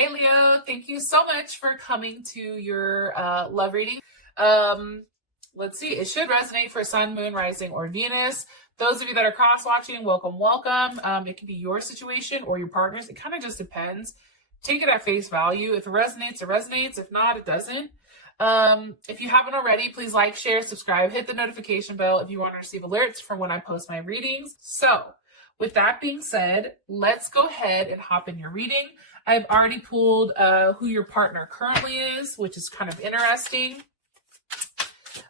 Hey Leo, thank you so much for coming to your love reading. Let's see, it should resonate for Sun, Moon, Rising, or Venus. Those of you that are cross-watching, welcome, welcome. It can be your situation or your partner's. It kind of just depends. Take it at face value. If it resonates, it resonates. If not, it doesn't. If you haven't already, please like, share, subscribe, hit the notification bell if you want to receive alerts from when I post my readings. So, with that being said, let's go ahead and hop in your reading. I've already pulled who your partner currently is, which is kind of interesting.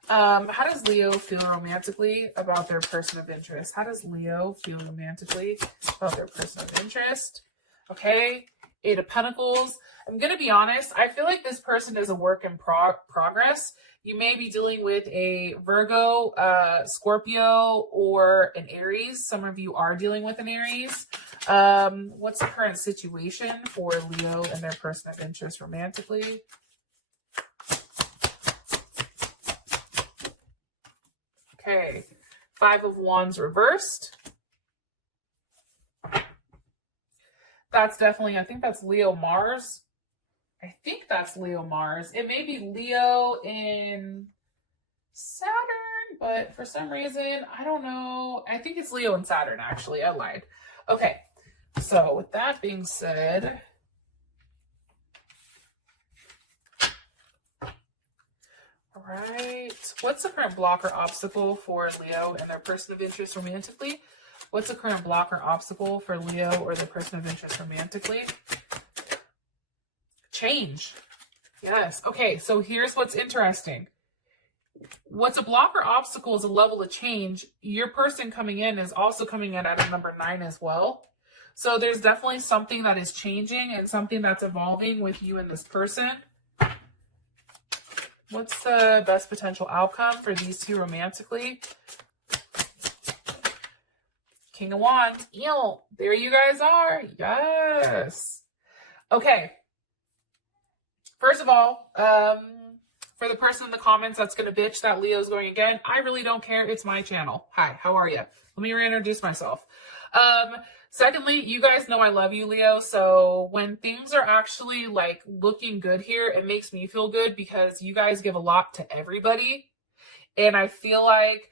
How does Leo feel romantically about their person of interest? How does Leo feel romantically about their person of interest? Okay, Eight of Pentacles. I'm going to be honest. I feel like this person is a work in progress. You may be dealing with a Virgo, Scorpio, or an Aries. Some of you are dealing with an Aries. What's the current situation for Leo and their person of interest romantically? Okay, Five of Wands reversed. That's definitely, I think that's Leo Mars. I think that's Leo Mars. It may be Leo in Saturn, but for some reason, I don't know. I think it's Leo and Saturn, actually. I lied. Okay, so with that being said, all right. What's the current block or obstacle for Leo and their person of interest romantically? What's the current block or obstacle for Leo or their person of interest romantically? Change. Yes. Okay, so here's what's interesting. What's a block or obstacle is a level of change. Your person coming in is also coming in at a number 9 as well. So there's definitely something that is changing and something that's evolving with you and this person. What's the best potential outcome for these two romantically? King of Wands. Ew, there you guys are. Yes. Okay. First of all, for the person in the comments that's going to bitch that Leo's going again, I really don't care. It's my channel. Hi, how are you? Let me reintroduce myself. Secondly, you guys know I love you, Leo. So when things are actually like looking good here, it makes me feel good because you guys give a lot to everybody. And I feel like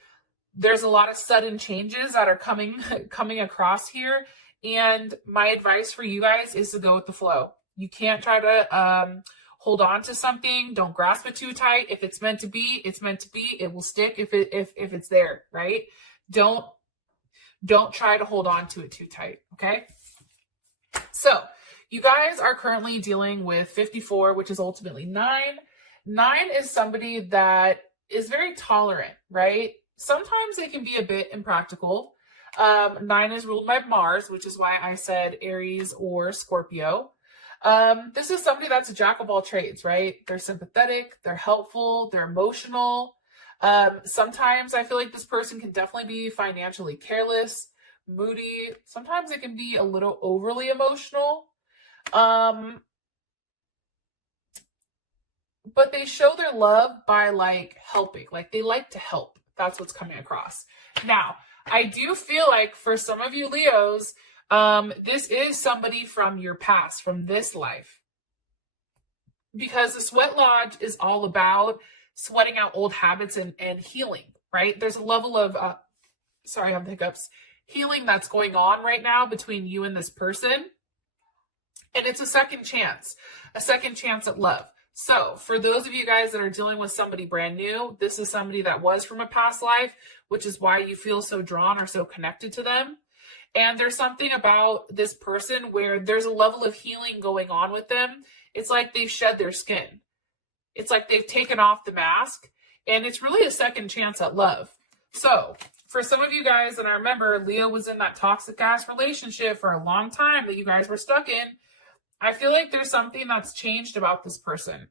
there's a lot of sudden changes that are coming across here. And my advice for you guys is to go with the flow. You can't try to hold on to something. Don't grasp it too tight. If it's meant to be, it's meant to be. It will stick if it's there, right? Don't try to hold on to it too tight, okay? So, you guys are currently dealing with 54, which is ultimately 9. 9 is somebody that is very tolerant, right? Sometimes they can be a bit impractical. 9 is ruled by Mars, which is why I said Aries or Scorpio. This is somebody that's a jack of all trades, right? They're sympathetic, they're helpful, they're emotional. Sometimes I feel like this person can definitely be financially careless, moody. Sometimes it can be a little overly emotional. But they show their love by like helping, like they like to help. That's what's coming across. Now, I do feel like for some of you Leos, this is somebody from your past, from this life. Because the Sweat Lodge is all about sweating out old habits and healing, right? There's a level of, sorry, I have the hiccups, healing that's going on right now between you and this person. And it's a second chance at love. So for those of you guys that are dealing with somebody brand new, this is somebody that was from a past life, which is why you feel so drawn or so connected to them. And there's something about this person where there's a level of healing going on with them. It's like they've shed their skin. It's like they've taken off the mask, and it's really a second chance at love. So for some of you guys, and I remember Leo was in that toxic ass relationship for a long time that you guys were stuck in, I feel like there's something that's changed about this person.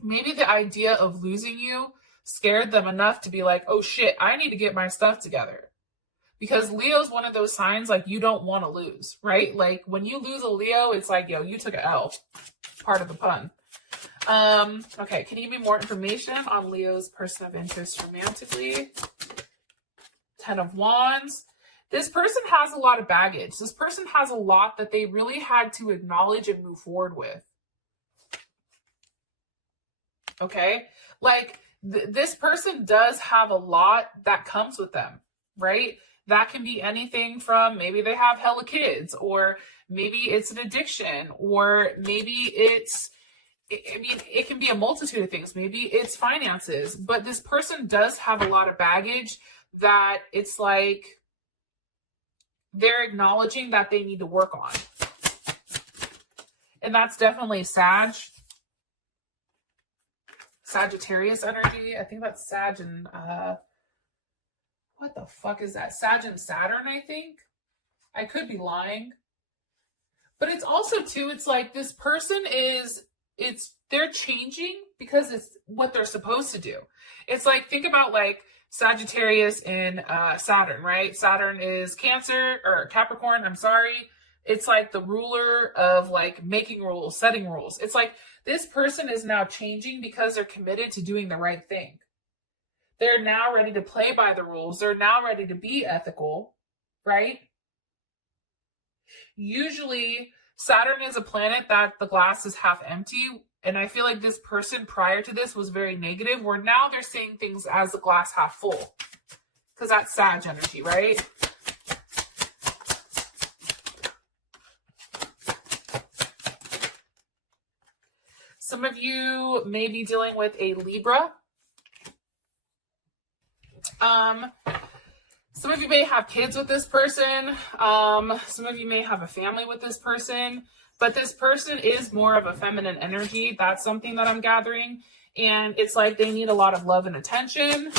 Maybe the idea of losing you scared them enough to be like, oh shit, I need to get my stuff together. Because Leo's one of those signs like you don't want to lose, right? Like when you lose a Leo, it's like, yo, you took an L. Part of the pun. Okay, can you give me more information on Leo's person of interest romantically? 10 of Wands. This person has a lot of baggage. This person has a lot that they really had to acknowledge and move forward with. Okay? Like, this person does have a lot that comes with them, right? That can be anything from maybe they have hella kids, or maybe it's an addiction, or maybe it's, I mean, it can be a multitude of things. Maybe it's finances, but this person does have a lot of baggage that it's like they're acknowledging that they need to work on. And that's definitely Sagittarius energy. I think that's Sag and, what the fuck is that? Sag and Saturn, I think. I could be lying. But it's also, too, it's like this person they're changing because it's what they're supposed to do. It's like, think about like Sagittarius and Saturn, right? Saturn is Cancer or Capricorn, I'm sorry. It's like the ruler of like making rules, setting rules. It's like this person is now changing because they're committed to doing the right thing. They're now ready to play by the rules. They're now ready to be ethical, right? Usually Saturn is a planet that the glass is half empty. And I feel like this person prior to this was very negative, where now they're seeing things as the glass half full. Because that's Sag energy, right? Some of you may be dealing with a Libra. Some of you may have kids with this person. Some of you may have a family with this person. But this person is more of a feminine energy. That's something that I'm gathering. And it's like they need a lot of love and attention.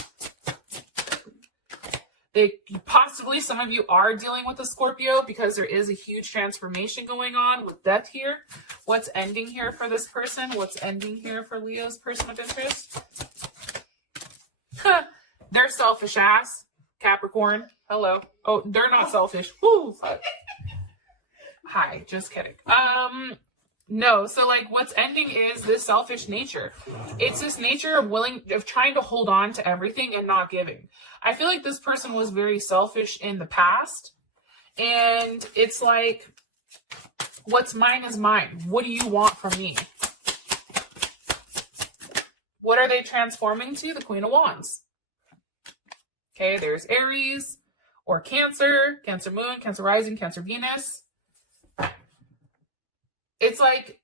Possibly some of you are dealing with a Scorpio because there is a huge transformation going on with death here. What's ending here for this person? What's ending here for Leo's person of interest? They're selfish ass. Capricorn. Hello. Oh, they're not selfish. Woo. Hi, just kidding. No, so like what's ending is this selfish nature. It's this nature of trying to hold on to everything and not giving. I feel like this person was very selfish in the past. And it's like, what's mine is mine. What do you want from me? What are they transforming to? The Queen of Wands. Okay, there's Aries or Cancer, Cancer Moon, Cancer Rising, Cancer Venus. It's like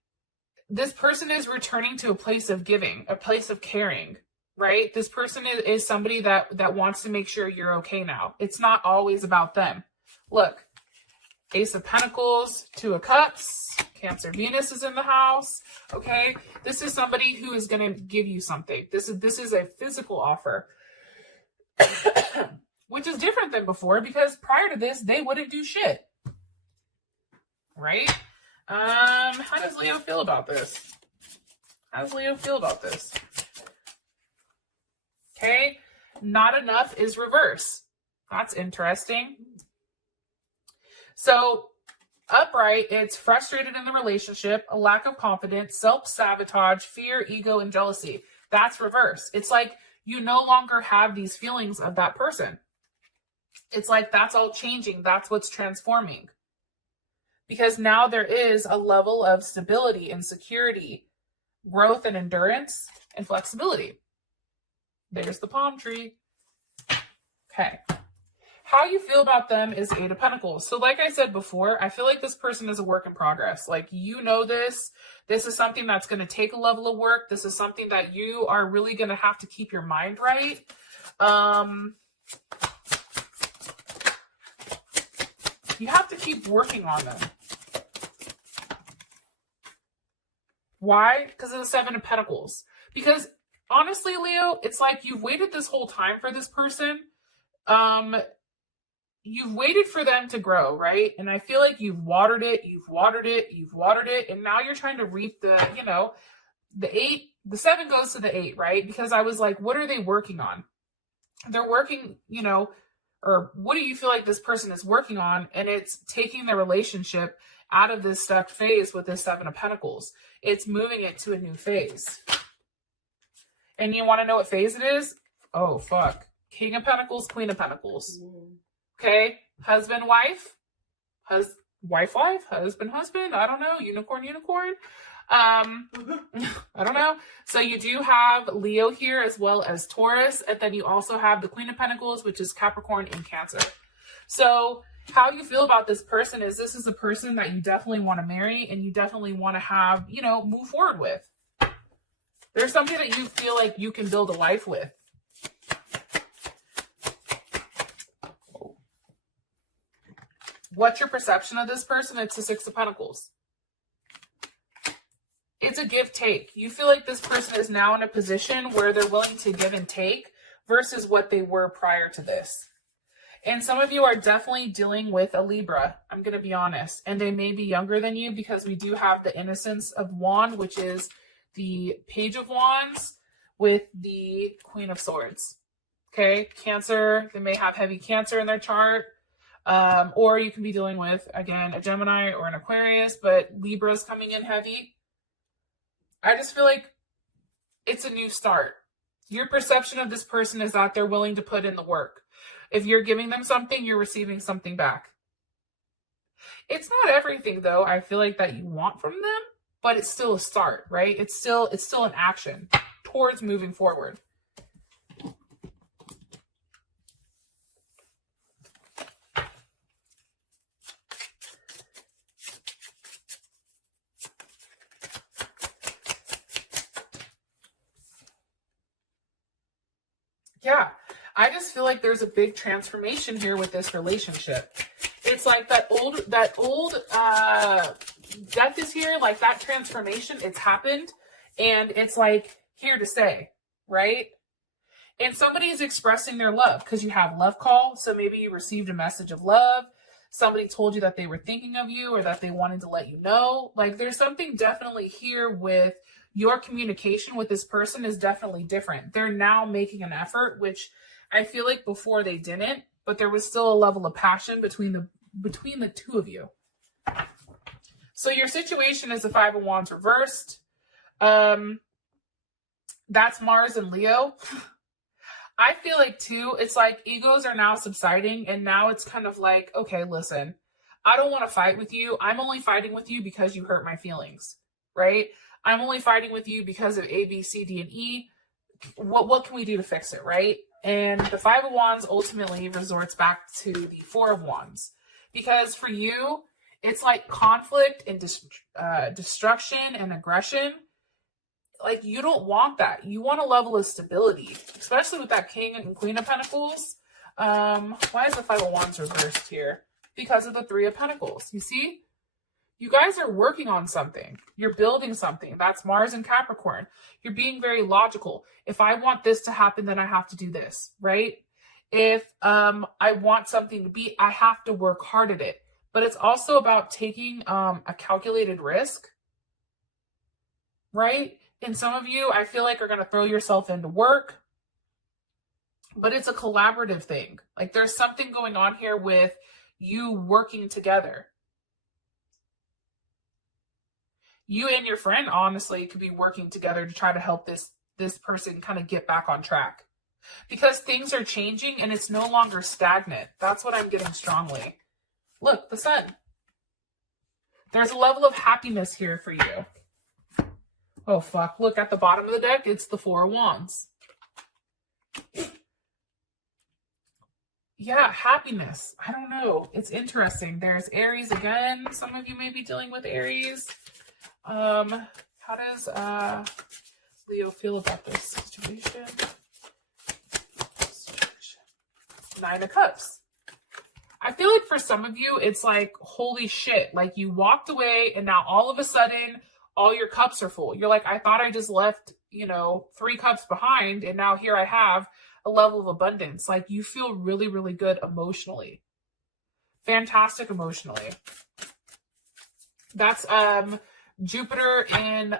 this person is returning to a place of giving, a place of caring, right? This person is somebody that wants to make sure you're okay now. It's not always about them. Look, Ace of Pentacles, Two of Cups, Cancer Venus is in the house, okay? This is somebody who is going to give you something. This is a physical offer, which is different than before because prior to this, they wouldn't do shit, right? How does Leo feel about this? How does Leo feel about this? Okay, not enough is reverse. That's interesting. So, upright, it's frustrated in the relationship, a lack of confidence, self-sabotage, fear, ego, and jealousy. That's reverse. It's like you no longer have these feelings of that person. It's like that's all changing. That's what's transforming. Because now there is a level of stability and security, growth and endurance, and flexibility. There's the palm tree. Okay. How you feel about them is Eight of Pentacles. So like I said before, I feel like this person is a work in progress. Like, you know this. This is something that's going to take a level of work. This is something that you are really going to have to keep your mind right. You have to keep working on them. Why? Because of the Seven of Pentacles. Because honestly, Leo, it's like you've waited this whole time for this person. You've waited for them to grow, right? And I feel like you've watered it, and now you're trying to reap the 7 goes to the 8, right? Because I was like, what are they working on? They're working, or what do you feel like this person is working on? And it's taking the relationship out of this stuck phase with this 7 of Pentacles. It's moving it to a new phase. And you want to know what phase it is? Oh, fuck. King of Pentacles, Queen of Pentacles. Okay. Husband, wife, wife, husband, I don't know. Unicorn. I don't know. So you do have Leo here as well as Taurus. And then you also have the Queen of Pentacles, which is Capricorn and Cancer. So how you feel about this person is this is a person that you definitely want to marry and you definitely want to have, move forward with. There's something that you feel like you can build a life with. What's your perception of this person? It's the Six of Pentacles. It's a give take. You feel like this person is now in a position where they're willing to give and take versus what they were prior to this. And some of you are definitely dealing with a Libra. I'm going to be honest. And they may be younger than you because we do have the Innocence of Wand, which is the Page of Wands with the Queen of Swords. Okay. Cancer. They may have heavy Cancer in their chart. Or you can be dealing with, again, a Gemini or an Aquarius, but Libra's coming in heavy. I just feel like it's a new start. Your perception of this person is that they're willing to put in the work. If you're giving them something, you're receiving something back. It's not everything, though, I feel like that you want from them, but it's still a start, right? It's still an action towards moving forward. Yeah, I just feel like there's a big transformation here with this relationship. It's like that old death is here, like that transformation, it's happened, and it's like here to stay, right? And somebody is expressing their love because you have love call, so maybe you received a message of love. Somebody told you that they were thinking of you or that they wanted to let you know. Like there's something definitely here with your communication with this person is definitely different. They're now making an effort, which I feel like before they didn't, but there was still a level of passion between the two of you. So your situation is the Five of Wands reversed. That's Mars and Leo. I feel like too, it's like egos are now subsiding and now it's kind of like, okay, listen, I don't want to fight with you. I'm only fighting with you because you hurt my feelings, right? I'm only fighting with you because of A, B, C, D, and E. What can we do to fix it, right? And the Five of Wands ultimately resorts back to the Four of Wands. Because for you, it's like conflict and destruction and aggression. Like, you don't want that. You want a level of stability, especially with that King and Queen of Pentacles. Why is the Five of Wands reversed here? Because of the Three of Pentacles. You see? You guys are working on something. You're building something. That's Mars and Capricorn. You're being very logical. If I want this to happen, then I have to do this, right? If I want something to be, I have to work hard at it. But it's also about taking a calculated risk, right? And some of you, I feel like, are going to throw yourself into work. But it's a collaborative thing. Like, there's something going on here with you working together. You and your friend, honestly, could be working together to try to help this person kind of get back on track. Because things are changing and it's no longer stagnant. That's what I'm getting strongly. Look, the Sun. There's a level of happiness here for you. Oh, fuck. Look, at the bottom of the deck, it's the Four of Wands. Yeah, happiness. I don't know. It's interesting. There's Aries again. Some of you may be dealing with Aries. How does Leo feel about this situation? Nine of Cups. I feel like for some of you, it's like, holy shit. Like, you walked away and now all of a sudden, all your cups are full. You're like, I thought I just left, 3 cups behind. And now here I have a level of abundance. Like, you feel really, really good emotionally. Fantastic emotionally. That's, Jupiter in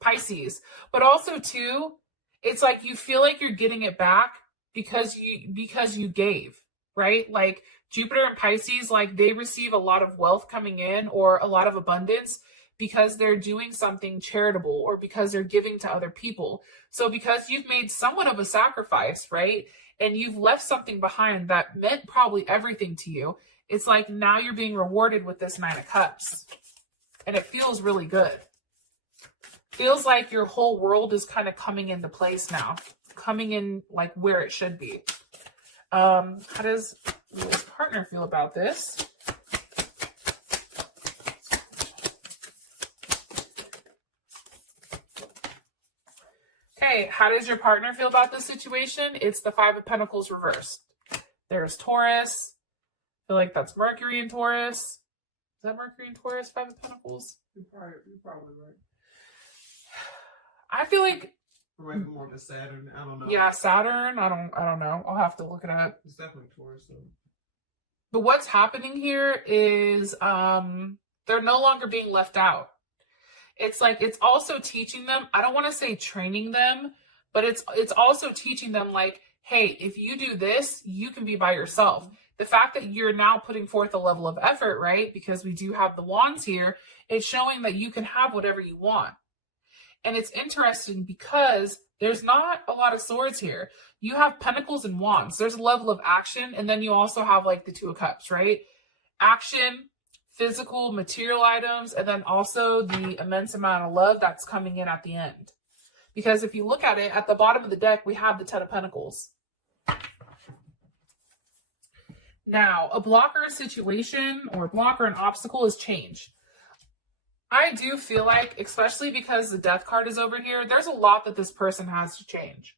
Pisces. But also too, it's like you feel like you're getting it back because you gave, right? Like Jupiter and Pisces, like they receive a lot of wealth coming in or a lot of abundance because they're doing something charitable or because they're giving to other people. So because you've made somewhat of a sacrifice, right? And you've left something behind that meant probably everything to you. It's like now you're being rewarded with this Nine of Cups. And it feels really good. Feels like your whole world is kind of coming into place now. Coming in like where it should be. How does Leo's partner feel about this? Okay, how does your partner feel about this situation? It's the Five of Pentacles reversed. There's Taurus. I feel like that's Mercury in Taurus. Is that Mercury in Taurus, Five of Pentacles? You're probably right. I feel like Or maybe more to Saturn. I don't know. yeah, Saturn. I don't know. I'll have to look it up. It's definitely Taurus. So. But what's happening here is they're no longer being left out. It's like it's also teaching them, I don't want to say training them, but it's also teaching them like, hey, if you do this, you can be by yourself. The fact that you're now putting forth a level of effort, right? Because we do have the wands here, it's showing that you can have whatever you want. And it's interesting because there's not a lot of swords here. You have pentacles and wands. There's a level of action. And then you also have like the Two of Cups, right? Action, physical, material items, and then also the immense amount of love that's coming in at the end. Because if you look at it, at the bottom of the deck, we have the Ten of Pentacles. Now, a blocker situation or blocker, an obstacle is change. I do feel like, especially because the Death card is over here, there's a lot that this person has to change.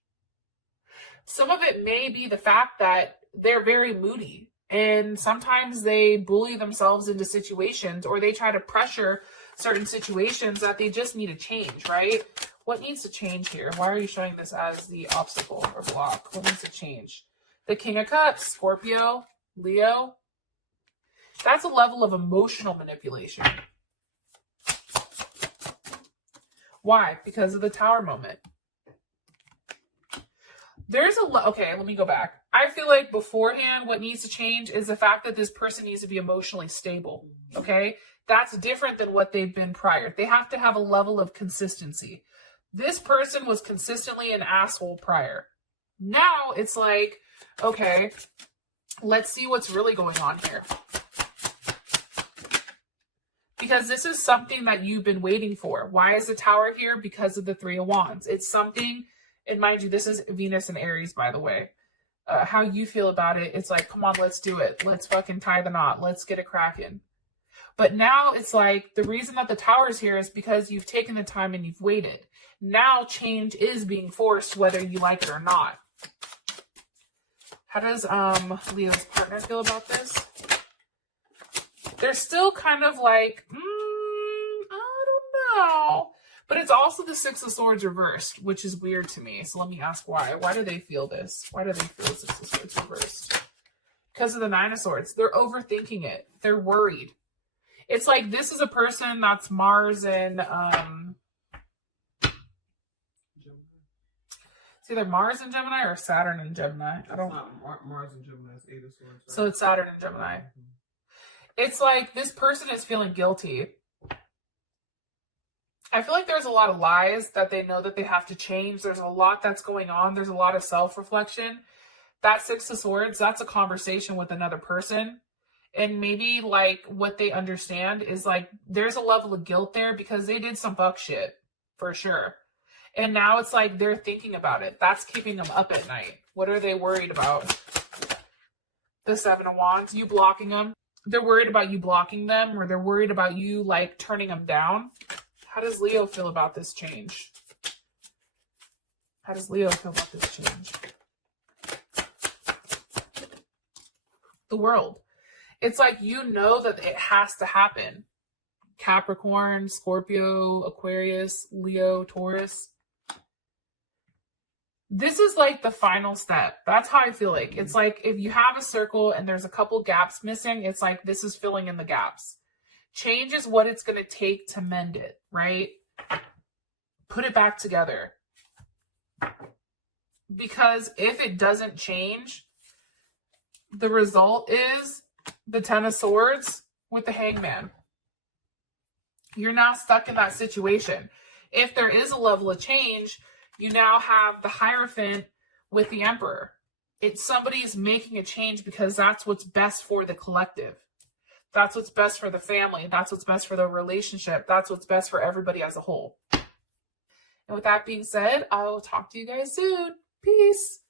Some of it may be the fact that they're very moody and sometimes they bully themselves into situations or they try to pressure certain situations that they just need to change, right? What needs to change here? Why are you showing this as the obstacle or block? What needs to change? The King of Cups, Scorpio, Leo. That's a level of emotional manipulation. Why? Because of the Tower moment. There's okay, let me go back. I feel like beforehand, what needs to change is the fact that this person needs to be emotionally stable. Okay? That's different than what they've been prior. They have to have a level of consistency. This person was consistently an asshole prior. Now it's like, okay, let's see what's really going on here. Because this is something that you've been waiting for. Why is the Tower here? Because of the Three of Wands. It's something, and mind you, this is Venus and Aries, by the way. How you feel about it, it's like, come on, let's do it. Let's fucking tie the knot. Let's get it cracking. But now it's like, the reason that the Tower is here is because you've taken the time and you've waited. Now change is being forced, whether you like it or not. How does Leo's partner feel about this? They're still kind of like, I don't know. But it's also the Six of Swords reversed, which is weird to me. So let me ask why. Why do they feel this? Why do they feel the Six of Swords reversed? Because of the Nine of Swords. They're overthinking it. They're worried. It's like this is a person that's Mars and it's either Mars and Gemini or Saturn and Gemini. I don't. It's not Mars and Gemini. It's Eight of Swords. Right? So it's Saturn and Gemini. It's like this person is feeling guilty. I feel like there's a lot of lies that they know that they have to change. There's a lot that's going on. There's a lot of self-reflection. That Six of Swords, that's a conversation with another person. And maybe like what they understand is like there's a level of guilt there because they did some fuck shit for sure. And now it's like they're thinking about it. That's keeping them up at night. What are they worried about? The Seven of Wands, you blocking them. They're worried about you blocking them, or they're worried about you like turning them down. How does Leo feel about this change? How does Leo feel about this change? The World. It's like you know that it has to happen. Capricorn, Scorpio, Aquarius, Leo, Taurus. This is like the final step. That's how I feel like. It's like if you have a circle and there's a couple gaps missing, it's like this is filling in the gaps. Change is what it's going to take to mend it, right? Put it back together. Because if it doesn't change, the result is the Ten of Swords with the Hangman. You're now stuck in that situation. If there is a level of change, you now have the Hierophant with the Emperor. It's somebody's making a change because that's what's best for the collective. That's what's best for the family. That's what's best for the relationship. That's what's best for everybody as a whole. And with that being said, I will talk to you guys soon. Peace.